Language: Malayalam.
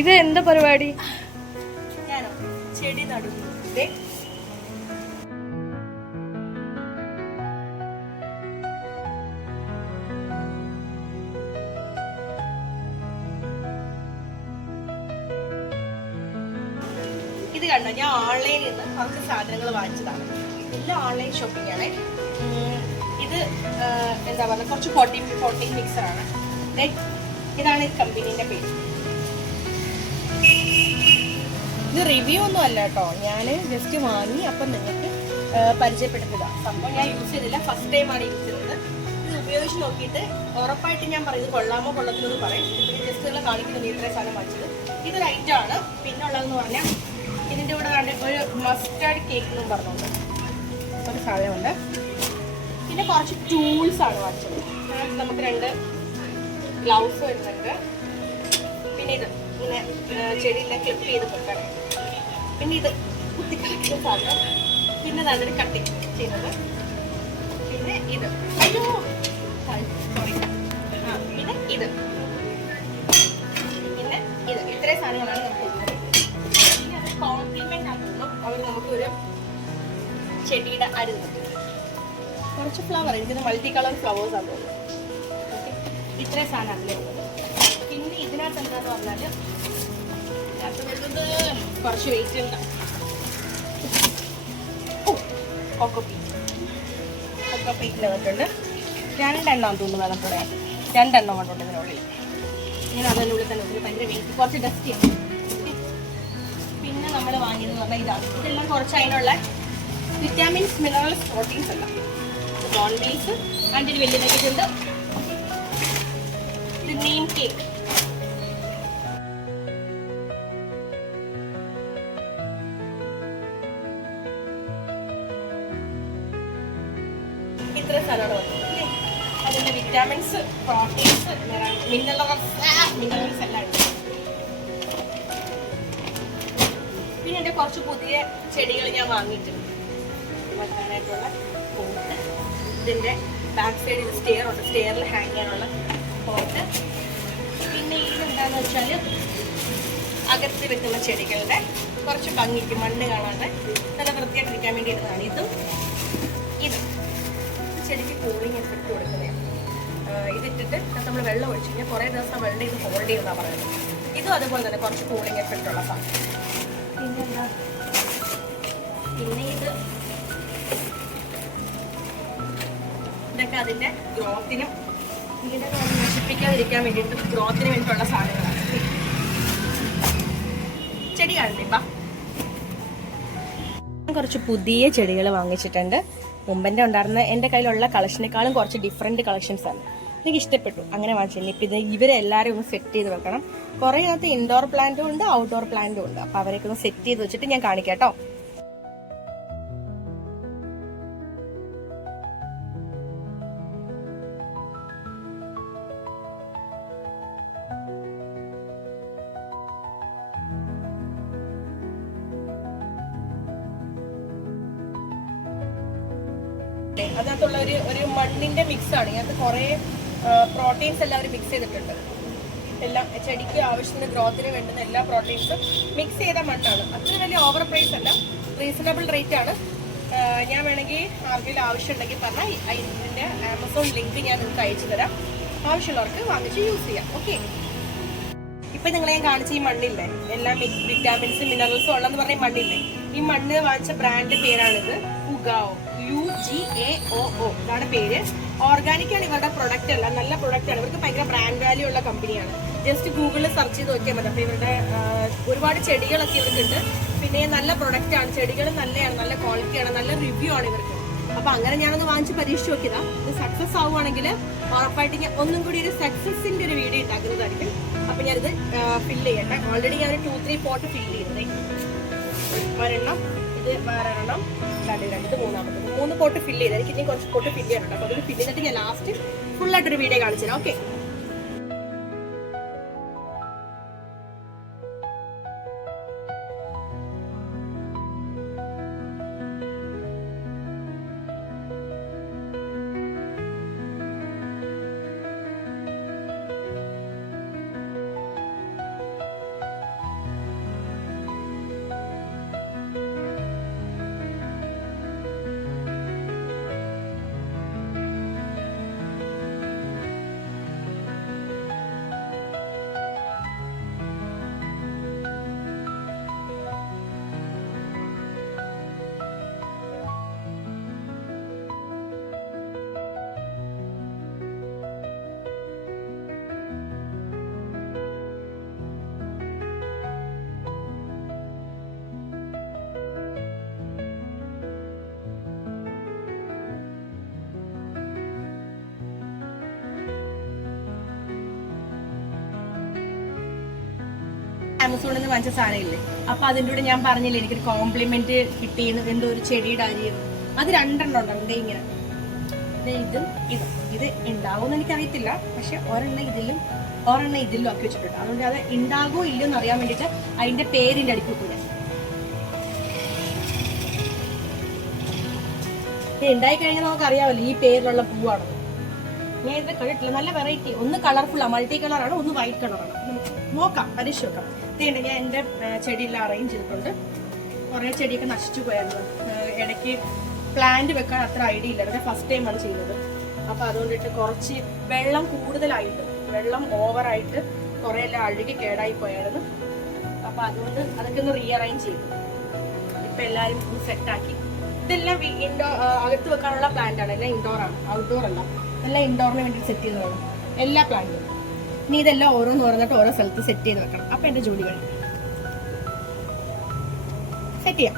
ഇത് എന്താ പരിപാടി? ഞാനോ ചെടി നടുന്നു. ഇത് കണ്ടോ, ഞാൻ ഓൺലൈനിൽ നിന്ന് കുറച്ച് സാധനങ്ങൾ വാങ്ങിച്ചതാണ്. എല്ലാം ഓൺലൈൻ ഷോപ്പിംഗ് ആണ്. ഇത് എന്താ പറയുക, കുറച്ച് പോട്ടിംഗ് മിക്സറാണ്. ഇതാണ് ഈ കമ്പനീൻ്റെ പേര്. ഇത് റിവ്യൂ ഒന്നും അല്ല കേട്ടോ, ഞാൻ ജസ്റ്റ് വാങ്ങി അപ്പം നിങ്ങൾക്ക് പരിചയപ്പെടുത്തുക. സംഭവം ഞാൻ യൂസ് ചെയ്തില്ല, ഫസ്റ്റ് ടൈമാണ് യൂസ് ചെയ്തത്. ഇത് ഉപയോഗിച്ച് നോക്കിയിട്ട് ഉറപ്പായിട്ട് ഞാൻ പറയുന്നത് കൊള്ളാമോ കൊള്ളത്തില്ലെന്ന് പറയും. ജസ്റ്റ് ഉള്ള കാണിക്കുന്നത് ഇത്രയും സാധനം വാങ്ങിച്ചത്. ഇതൊരു ഐറ്റമാണ്. പിന്നെ ഉള്ളതെന്ന് പറഞ്ഞാൽ ഇതിൻ്റെ കൂടെ ഒരു മസ്റ്റാർഡ് കേക്ക് എന്നും പറഞ്ഞുകൊണ്ട് ഒരു സാധനമുണ്ട്. പിന്നെ കുറച്ച് ടൂൾസാണ് വാങ്ങിച്ചത്. നമുക്ക് 2 ഗ്ലൗസ് വരുന്നുണ്ട്. പിന്നെ ഇത് ഇങ്ങനെ ചെടിയെല്ലാം ക്ലിപ്പ് ചെയ്ത് വെക്കണം. പിന്നെ ഇത് കുത്തിക്കളിക്കുന്ന സാധനം. പിന്നെ നല്ലൊരു കട്ടിങ് ചെയ്യുന്നത്. പിന്നെ ഇത് സോറി പിന്നെ ഇത് ഇത്രയും സാധനങ്ങളാണ് നമുക്ക് ഉള്ളത്. പിന്നെ അത് കോംപ്ലിമെന്റ് ആക്കുന്നു. അവർ നമുക്കൊരു ചെടിയുടെ അരുത് കുറച്ച് ഫ്ലവർ, ഇതിന് മൾട്ടി കളർ ഫ്ലവേഴ്സ് ആണ് തോന്നുന്നു. ഇത്രയും സാധനം അതിലുള്ളത്. പിന്നെ ഇതിനകത്ത് എന്താന്ന് പറഞ്ഞാൽ കുറച്ച് വെയിറ്റ് ഉണ്ട്. കൊക്കോപ്പീറ്റിൽ വന്നിട്ടുണ്ട് 2 എണ്ണം തോന്നുന്നു. വേണം കൂടെ 2 എണ്ണം കൊണ്ടുണ്ട് ഇതിനുള്ളിൽ. ഇങ്ങനെ അതിനുള്ളിൽ തന്നെ ഉണ്ട്. ഭയങ്കര വെയിറ്റ്, കുറച്ച് ഡസ്റ്റ് ചെയ്യും. പിന്നെ നമ്മൾ വാങ്ങിയതെന്ന് പറഞ്ഞാൽ ഇതാണ്. ഇതെല്ലാം കുറച്ച് അതിനുള്ള വിറ്റാമിൻസ്, മിനറൽസ്, പ്രോട്ടീൻസ് എല്ലാം. ബോൺ മീൽസ് അതിൻ്റെ ഒരു വലിയ പാക്കറ്റ് ഉണ്ട്. ഇത് നീം കേക്ക്. ഇത്ര സാധനമാണ് വന്നത്. അതിൻ്റെ വിറ്റാമിൻസ്, പ്രോട്ടീൻസ്, മിനറൽസ് എല്ലാം ഉണ്ട്. പിന്നെ എൻ്റെ കുറച്ച് പുതിയ ചെടികൾ ഞാൻ വാങ്ങിയിട്ടുണ്ട്. വെക്കാനായിട്ടുള്ള പോട്ട്. ഇതിൻ്റെ ബാക്ക് സൈഡിൽ സ്റ്റെയർ ഉണ്ട്. സ്റ്റെയറിൽ ഹാങ് ചെയ്യാനുള്ള പോട്ട്. പിന്നെ ഇതിലെന്താണെന്ന് വെച്ചാൽ അകത്ത് വെക്കുന്ന ചെടികളുടെ കുറച്ച് ഭംഗിക്ക് മണ്ണ് കാണാതെ നല്ല വൃത്തിയായിട്ടിരിക്കാൻ വേണ്ടി ഇടുന്നതാണ്. ഇതും ചെടിക്ക് കൂളിംഗ് എഫക്റ്റ് കൊടുക്കുന്നതാണ്. ഇതിട്ടിട്ട് നമ്മൾ വെള്ളം ഒഴിച്ച് കഴിഞ്ഞാൽ കുറേ ദിവസം വെള്ളം ഇത് ഹോൾഡ് ചെയ്യുന്നതാണ് പറയുന്നത്. ഇതും അതുപോലെ തന്നെ കുറച്ച് കൂളിംഗ് എഫക്റ്റ് ഉള്ള സാധനം. പിന്നെന്താ, പിന്നെ ഇതൊക്കെ അതിൻ്റെ ഗ്രോത്തിനും ഇതിൻ്റെ നശിപ്പിക്കാതിരിക്കാൻ വേണ്ടിയിട്ട് ഗ്രോത്തിന് വേണ്ടിയിട്ടുള്ള സാധനങ്ങളാണ്. ചെടി കാണില്ലേ? കുറച്ച് പുതിയ ചെടികൾ വാങ്ങിച്ചിട്ടുണ്ട്. മുമ്പൻ്റെ ഉണ്ടായിരുന്ന എൻ്റെ കയ്യിലുള്ള കളക്ഷനേക്കാളും കുറച്ച് ഡിഫറെൻറ്റ് കളക്ഷൻസാണ്. എനിക്ക് ഇഷ്ടപ്പെട്ടു, അങ്ങനെ വാങ്ങിച്ചിട്ടുണ്ട്. ഇപ്പം ഇത് ഇവരെല്ലാവരും ഒന്ന് സെറ്റ് ചെയ്ത് വെക്കണം. കുറേ അകത്ത് ഇൻഡോർ പ്ലാന്റും ഉണ്ട്, ഔട്ട്ഡോർ പ്ലാന്റും ഉണ്ട്. അപ്പോൾ അവരൊക്കെ ഒന്ന് സെറ്റ് ചെയ്ത് വെച്ചിട്ട് ഞാൻ കാണിക്കാം കേട്ടോ. അതിനകത്തുള്ള ഒരു മണ്ണിന്റെ മിക്സ് ആണ്. ഇതിനകത്ത് കുറേ പ്രോട്ടീൻസ് എല്ലാം അവർ മിക്സ് ചെയ്തിട്ടുണ്ട്. എല്ലാം ചെടിക്ക് ആവശ്യത്തിന് ഗ്രോത്തിന് വേണ്ടുന്ന എല്ലാ പ്രോട്ടീൻസും മിക്സ് ചെയ്ത മണ്ണാണ്. അത്ര വലിയ ഓവർ പ്രൈസ് അല്ല, റീസണബിൾ റേറ്റ് ആണ്. ഞാൻ വേണമെങ്കിൽ ആർക്കെങ്കിലും ആവശ്യമുണ്ടെങ്കിൽ പറഞ്ഞാൽ ഇതിൻ്റെ ആമസോൺ ലിങ്ക് ഞാൻ നിങ്ങൾക്ക് അയച്ചു തരാം. ആവശ്യമുള്ളവർക്ക് വാങ്ങിച്ച് യൂസ് ചെയ്യാം. ഓക്കെ, ഇപ്പം നിങ്ങളെ ഞാൻ കാണിച്ച ഈ മണ്ണില്ലേ, എല്ലാ വിറ്റാമിൻസും മിനറൽസും ഉള്ളതെന്ന് പറഞ്ഞ ഈ മണ്ണില്ലേ, ഈ മണ്ണ് വാങ്ങിച്ച ബ്രാൻഡ് പേരാണിത്. ഉഗാവോ, UGAOO ഇതാണ് പേര്. ഓർഗാനിക് ആണ് ഇവരുടെ പ്രൊഡക്റ്റ് അല്ല, നല്ല പ്രൊഡക്റ്റ് ആണ്. ഇവർക്ക് ഭയങ്കര ബ്രാൻഡ് വാല്യൂ ഉള്ള കമ്പനിയാണ്. ജസ്റ്റ് ഗൂഗിളിൽ സെർച്ച് ചെയ്ത് നോക്കിയാൽ മതി. അപ്പോൾ ഇവരുടെ ഒരുപാട് ചെടികളൊക്കെ ഇവർക്കുണ്ട്. പിന്നെ നല്ല പ്രൊഡക്റ്റ് ആണ്, ചെടികൾ നല്ലതാണ്, നല്ല ക്വാളിറ്റിയാണ്, നല്ല റിവ്യൂ ആണ് ഇവർക്ക്. അപ്പോൾ അങ്ങനെ ഞാനൊന്ന് വാങ്ങിച്ച് പരീക്ഷിച്ച് നോക്കിയതാ. ഇത് സക്സസ് ആവുകയാണെങ്കിൽ ഉറപ്പായിട്ട് ഞാൻ ഒന്നും കൂടി ഒരു സക്സസിൻ്റെ ഒരു വീഡിയോ ഉണ്ടാക്കുന്നതായിരിക്കും. അപ്പോൾ ഞാനിത് ഫില്ല് ചെയ്യട്ടെ. ഓൾറെഡി ഞാൻ ഒരു 2-3 പോട്ട് ഫില്ല് ചെയ്തത്. ഒരെണ്ണം, ഇത് വേറെ ഒരെണ്ണം, ഇത് മൂന്നാമത്തത്. 3 പോട്ട് ഫില്ല് ചെയ്ത് എനിക്ക് ഇനി കുറച്ച് പോട്ട് ഫില്ല് ചെയ്യാനുണ്ട്. അപ്പോൾ അതൊരു ഫില്ല് ചെയ്തിട്ട് ഞാൻ ലാസ്റ്റ് ഫുള്ളായിട്ടൊരു വീഡിയോ കാണിച്ചു തരാം. ഓക്കെ, ആമസോണിൽ നിന്ന് വാങ്ങിച്ച സാധനമില്ലേ, അപ്പൊ അതിൻ്റെ കൂടെ ഞാൻ പറഞ്ഞില്ലേ എനിക്കൊരു കോംപ്ലിമെന്റ് കിട്ടിയെന്ന്, എന്തോ ഒരു ചെടിയുടെ അരിയും, അത് 2 എണ്ണം ഉണ്ട്. ഇങ്ങനെ ഇത് ഉണ്ടാവും എനിക്കറിയത്തില്ല, പക്ഷെ ഒരെണ്ണം ഇതിലും ആക്കി വെച്ചിട്ടുണ്ട്. അതുകൊണ്ട് അത് ഉണ്ടാകുമോ ഇല്ലയോ എന്ന് അറിയാൻ വേണ്ടിട്ട് അതിന്റെ പേരിന്റെ അടുത്ത് കൂടെ ഉണ്ടായി കഴിഞ്ഞാൽ നമുക്ക് അറിയാമല്ലോ ഈ പേരിലുള്ള പൂവാണ്. ഞാൻ ഇത് കണ്ടിട്ടില്ല, നല്ല വെറൈറ്റി. ഒന്ന് കളർഫുള്ളാണ്, മൾട്ടി കളറാണ്, ഒന്ന് വൈറ്റ് കളറാണ്. നോക്കാം, പരീക്ഷ നോക്കാം. ഇതുകൊണ്ട് ഞാൻ എൻ്റെ ചെടിയെല്ലാം അറേഞ്ച് ചെയ്തിട്ടുണ്ട്. കുറേ ചെടിയൊക്കെ നശിച്ചു പോയായിരുന്നു. ഇടയ്ക്ക് പ്ലാന്റ് വെക്കാൻ അത്ര ഐഡിയ ഇല്ലായിരുന്നു, ഫസ്റ്റ് ടൈമാണ് ചെയ്യുന്നത്. അപ്പോൾ അതുകൊണ്ടിട്ട് കുറച്ച് വെള്ളം കൂടുതലായിട്ട്, വെള്ളം ഓവറായിട്ട് കുറേ എല്ലാം അഴുകി കേടായി പോയായിരുന്നു. അപ്പോൾ അതുകൊണ്ട് അതൊക്കെ ഒന്ന് റീഅറേഞ്ച് ചെയ്തു. ഇപ്പം എല്ലാവരും ഒന്ന് സെറ്റാക്കി. ഇതെല്ലാം ഇൻഡോർ, അകത്ത് വെക്കാനുള്ള പ്ലാന്റ് ആണ്, എല്ലാം ഇൻഡോറാണ്, ഔട്ട്ഡോർ അല്ല. എല്ലാം ഇൻഡോറിന് വേണ്ടി സെറ്റ് ചെയ്തതാണ് എല്ലാ പ്ലാന്റും. ഇനി ഇതെല്ലാം ഓരോന്നിട്ട് ഓരോ സ്ഥലത്ത് സെറ്റ് ചെയ്ത് വെക്കണം. അപ്പം എൻ്റെ ജോലി കഴിഞ്ഞു. സെറ്റ് ചെയ്യാം.